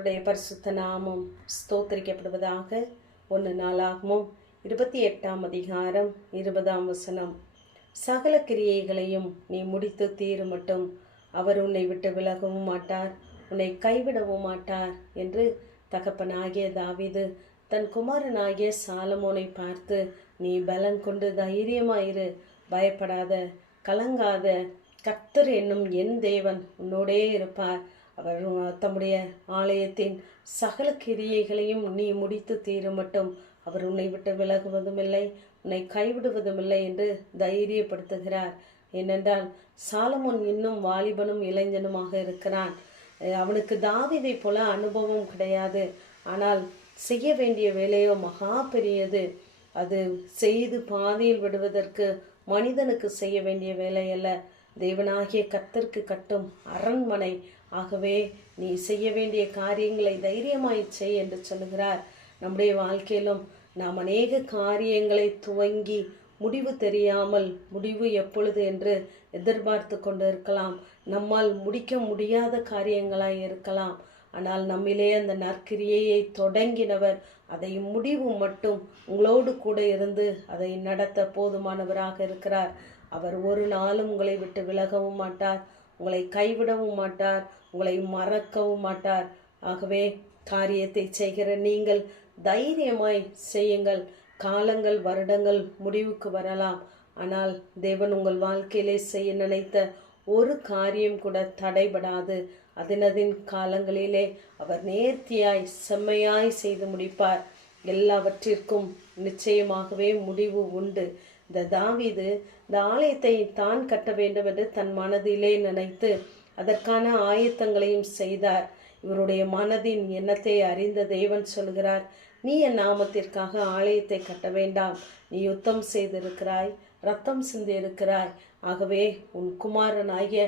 கர்த்தருடைய பரிசுத்த நாமம் ஸ்தோத்தரிக்கப்படுவதாக ஒன்று நாளாகமோ? இருபத்தி எட்டாம் அதிகாரம் இருபதாம் வசனம். சகல கிரியைகளையும் நீ முடித்து தீரும் மட்டும். அவர் உன்னை விட்டு விலகவும் மாட்டார் உன்னை கைவிடவும் மாட்டார் என்று தகப்பனாகிய தாவிது தன் குமாரனாகிய சாலமோனை பார்த்து நீ பலன் கொண்டு தைரியமாயிரு பயப்படாத கலங்காத கத்தர் என்னும் என் தேவன் உன்னோடே இருப்பார். தம்முடைய ஆலயத்தின் சகல கிரியைகளையும் நீ முடித்து தீர மட்டும் அவர் உன்னை விட்டு விலகுவதும் இல்லை உன்னை கைவிடுவதும் இல்லை என்று தைரியப்படுத்துகிறார். ஏனென்றால் சாலமோன் இன்னும் வாலிபனும் இளைஞனுமாக இருக்கிறான். அவனுக்கு தாவிதை போல அனுபவம் கிடையாது. ஆனால் செய்ய வேண்டிய வேலையோ மகா பெரியது. அது செய்து பாதியில் விடுவதற்கு மனிதனுக்கு செய்ய வேண்டிய வேலை அல்ல தேவனாகிய கர்த்தருக்கு கட்டும் அரண்மனை. ஆகவே நீ செய்ய வேண்டிய காரியங்களை தைரியமாய் செய் என்று சொல்லுகிறார். நம்முடைய வாழ்க்கையிலும் நாம் அநேக காரியங்களை துவங்கி முடிவு தெரியாமல் முடிவு எப்பொழுது என்று எதிர்பார்த்து கொண்டு இருக்கலாம். நம்மால் முடிக்க முடியாத காரியங்களாய் இருக்கலாம். ஆனால் நம்மிலே அந்த நற்கிரியையை தொடங்கினவர் அதை முடிவு மட்டும் உங்களோடு கூட இருந்து அதை நடத்த போதுமானவராக இருக்கிறார். அவர் ஒரு நாளும் உங்களை விட்டு விலகவும் மாட்டார். உங்களை கைவிடவும் மாட்டார். உங்களை மறக்கவும் மாட்டார். ஆகவே காரியத்தை செய்கிற நீங்கள் தைரியமாய் செய்யுங்கள். காலங்கள் வருடங்கள் முடிவுக்கு வரலாம். ஆனால் தேவன் உங்கள் வாழ்க்கையிலே செய்ய நினைத்த ஒரு காரியம் கூட தடைபடாது. அதினதின் காலங்களிலே அவர் நேர்த்தியாய் செம்மையாய் செய்து முடிப்பார். எல்லாவற்றிற்கும் நிச்சயமாகவே முடிவு உண்டு. இந்த தாவீது இந்த ஆலயத்தை தான் கட்ட வேண்டும் என்று தன் மனதிலே நினைத்து அதற்கான ஆயத்தங்களையும் செய்தார். இவருடைய மனதின் எண்ணத்தை அறிந்த தேவன் சொல்கிறார் நீ என் நாமத்திற்காக ஆலயத்தை கட்ட வேண்டாம். நீ யுத்தம் செய்திருக்கிறாய் ரத்தம் சிந்தியிருக்கிறாய். ஆகவே உன் குமாரனாகிய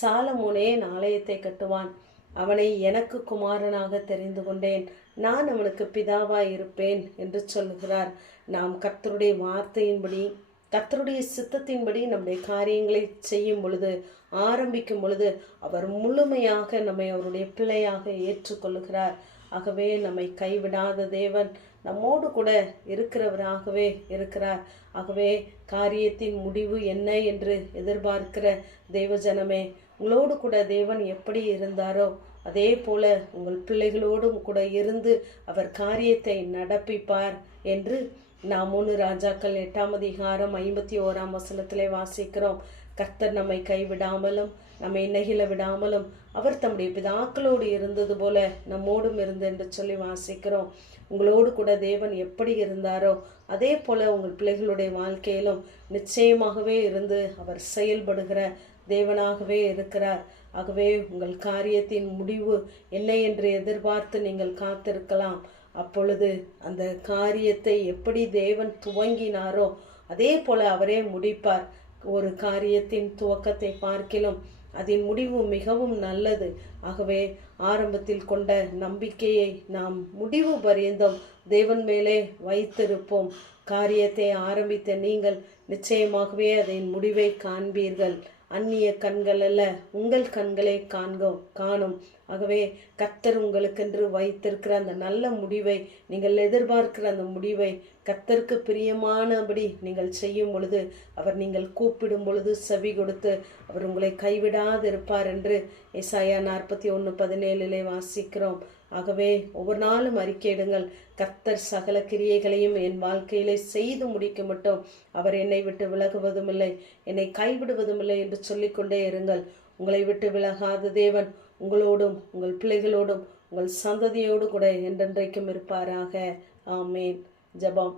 சாலமுனே என் ஆலயத்தை கட்டுவான். அவனை எனக்கு குமாரனாக தெரிந்து கொண்டேன். நான் அவனுக்கு பிதாவாய் இருப்பேன் என்று சொல்லுகிறார் நாம் கர்த்தருடைய வார்த்தையின்படி கத்தருடைய சித்தத்தின்படி நம்முடைய காரியங்களை செய்யும் பொழுது ஆரம்பிக்கும் பொழுது அவர் முழுமையாக நம்மை அவருடைய பிள்ளையாக ஏற்றுக்கொள்கிறார் ஆகவே நம்மை கைவிடாத தேவன் நம்மோடு கூட இருக்கிறவராகவே இருக்கிறார். ஆகவே காரியத்தின் முடிவு என்ன என்று எதிர்பார்க்கிற தேவஜனமே உங்களோடு கூட தேவன் எப்படி இருந்தாரோ அதே போல உங்கள் பிள்ளைகளோடும் கூட இருந்து அவர் காரியத்தை நடப்பிப்பார் என்று நாம் மூணு ராஜாக்கள் எட்டாம் அதிகாரம் ஐம்பத்தி ஓராம் வசனத்திலே வாசிக்கிறோம். கர்த்தர் நம்மை கைவிடாமலும் நம்மை நெகிழ விடாமலும் அவர் தம்முடைய பிதாக்களோடு இருந்தது போல நம்மோடும் இருந்து என்று சொல்லி வாசிக்கிறோம். உங்களோடு கூட தேவன் எப்படி இருந்தாரோ அதே போல உங்கள் பிள்ளைகளுடைய வாழ்க்கையிலும் நிச்சயமாகவே இருந்து அவர் செயல்படுகிற தேவனாகவே இருக்கிறார். ஆகவே உங்கள் காரியத்தின் முடிவு என்ன என்று எதிர்பார்த்து நீங்கள் காத்திருக்கலாம். அப்பொழுது அந்த காரியத்தை எப்படி தேவன் துவங்கினாரோ அதே போல அவரே முடிப்பார். ஒரு காரியத்தின் துவக்கத்தை பார்க்கிலும் அதன் முடிவு மிகவும் நல்லது. ஆகவே ஆரம்பத்தில் கொண்ட நம்பிக்கையை நாம் முடிவு பரியந்தம் தேவன் மேலே வைத்திருப்போம். காரியத்தை ஆரம்பித்த நீங்கள் நிச்சயமாகவே அதன் முடிவை காண்பீர்கள். அந்நிய கண்கள் அல்ல உங்கள் கண்களை காண்கும் காணும். ஆகவே கத்தர் உங்களுக்கென்று வைத்திருக்கிற அந்த நல்ல முடிவை நீங்கள் எதிர்பார்க்கிற அந்த முடிவை கத்தருக்கு பிரியமானபடி நீங்கள் செய்யும் பொழுது அவர் நீங்கள் கூப்பிடும் பொழுது செவி கொடுத்து அவர் உங்களை கைவிடாது இருப்பார் என்று இசாயா நாற்பத்தி ஒன்று பதினேழிலே வாசிக்கிறோம். ஆகவே ஒவ்வொரு நாளும் அறிக்கையிடுங்கள். கர்த்தர் சகல கிரியைகளையும் என் வாழ்க்கையிலே செய்து முடிக்க மட்டும் அவர் என்னை விட்டு விலகுவதும் இல்லை என்னை கைவிடுவதும் இல்லை என்று சொல்லிக்கொண்டே இருங்கள். உங்களை விட்டு விலகாத தேவன் உங்களோடும் உங்கள் பிள்ளைகளோடும் உங்கள் சந்ததியோடு கூட என்றென்றைக்கும் இருப்பாராக. ஆமேன். ஜபம்.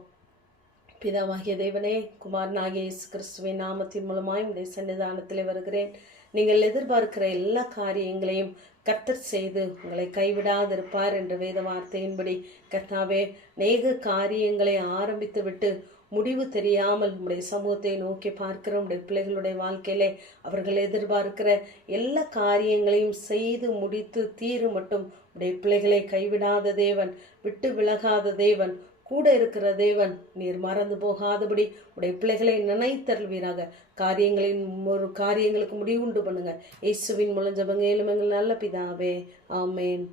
பிதாவாகிய தேவனே குமாரனாகிய இயேசு கிறிஸ்துவின் நாமத்தின் மூலமாய் உடைய சன்னிதானத்தில் வருகிறேன். நீங்கள் எதிர்பார்க்கிற எல்லா காரியங்களையும் கர்த்தர் செய்து உங்களை கைவிடாதிருப்பார் என்ற வேத வார்த்தையின்படி கர்த்தாவே நேக காரியங்களை ஆரம்பித்து விட்டு முடிவு தெரியாமல் உடைய சமூகத்தை நோக்கி பார்க்கிற உடைய பிள்ளைகளுடைய வாழ்க்கையிலே அவர்கள் எதிர்பார்க்கிற எல்லா காரியங்களையும் செய்து முடித்து தீரு மட்டும் உடைய பிள்ளைகளை கைவிடாத தேவன் விட்டு விலகாத தேவன் கூட இருக்கிற தேவன் நீர் மறந்து போகாதபடி உடைய பிள்ளைகளை நினைத்தருள்வீராக. காரியங்களின் ஒரு காரியங்களுக்கு முடிவுண்டு பண்ணுங்க. இயேசுவின் மூலம் ஜபங்க எங்கள் நல்ல பிதாவே. ஆமேன்.